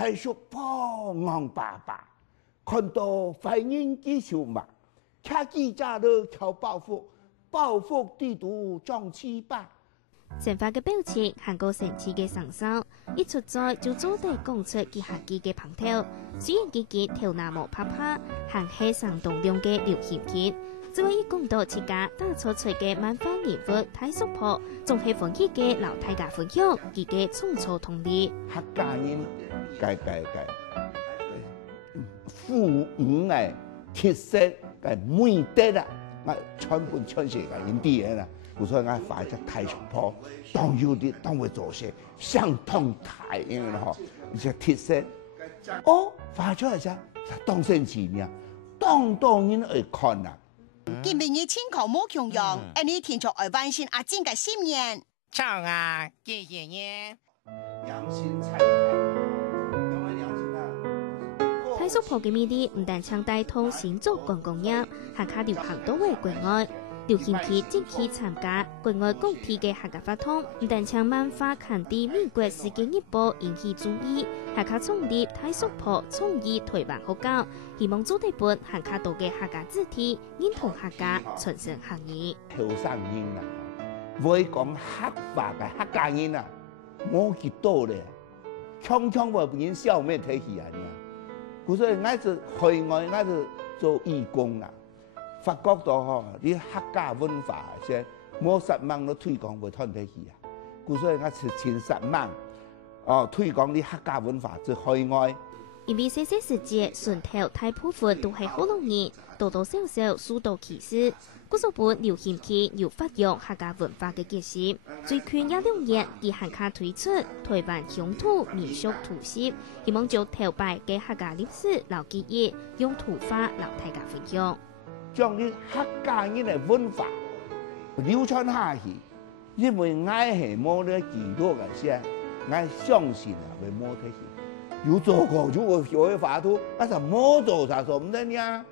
太叔婆昂爸爸，看到怀孕之手嘛，卡记者了求报复地图撞七八。陈发嘅表情，韩国神奇嘅上手，一出在就早地讲出佢下機嘅旁頭。雖然佢嘅頭腦無拍拍，行係上動量嘅流行劇，只為一講到自家打錯出嘅漫畫人物太叔婆，仲係歡喜嘅留大家分享佢嘅創作動力。客家人父母嘅特色嘅美德啦，我全部全是嘅人啲嘢啦。我說我發隻太叔婆，當有啲當會做些相當大樣咯，而且特色。哦，發出嚟啫，當成字呢，當人去看啦。今明日天空冇強陽，你天作外萬先阿正嘅新年。唱啊，謝謝你。良心菜，有冇良心啊？太叔婆嘅魅力唔但唱帶通新竹觀光業，還卡流行到位國外。流行期即期參加國外各地嘅客家發通，唔但將漫畫刊登美國《世界日報》引起注意，還卡創立太叔婆創意推廣學校，希望做啲本還卡多嘅客家字體，認同客家傳承行業。後生人啊，會講客話嘅客家人啊，冇幾多咧，常常會變笑面睇戲啊！所以我就海外，我就做義工啦。發覺到嗬，啲客家文化先冇10萬都推廣會睇得起啊！所以我是前10萬推廣啲客家文化在海外。因為細細時節，順頭大部分都係好容易，多多少少受到歧視。嗰種本流行期要發揚客家文化嘅結識，最近2年，佢行卡推出台灣鄉土民俗圖示，希望將頭擺嘅客家歷史留記憶，用圖畫留大家分享。將啲客家人嘅文化流傳下去，因為我係冇得記錄嘅先，我相信啊會冇得去。有做過就會學畫圖，但是冇做啥做唔得呀。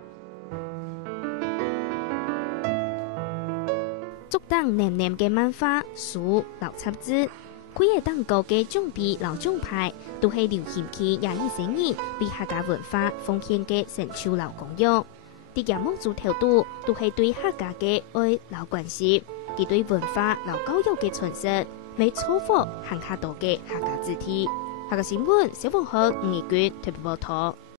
竹檔黏黏嘅漫畫、書、老冊子，佢係當高嘅獎幣、老獎牌，都係流行期21世紀為客家文化奉獻嘅成就老公用。啲嘅某組條度都係對客家嘅愛老關係，佢對文化老教育嘅傳承，未錯過行卡多嘅客家字體。客家新聞小鳳鶴吳義娟特別報道。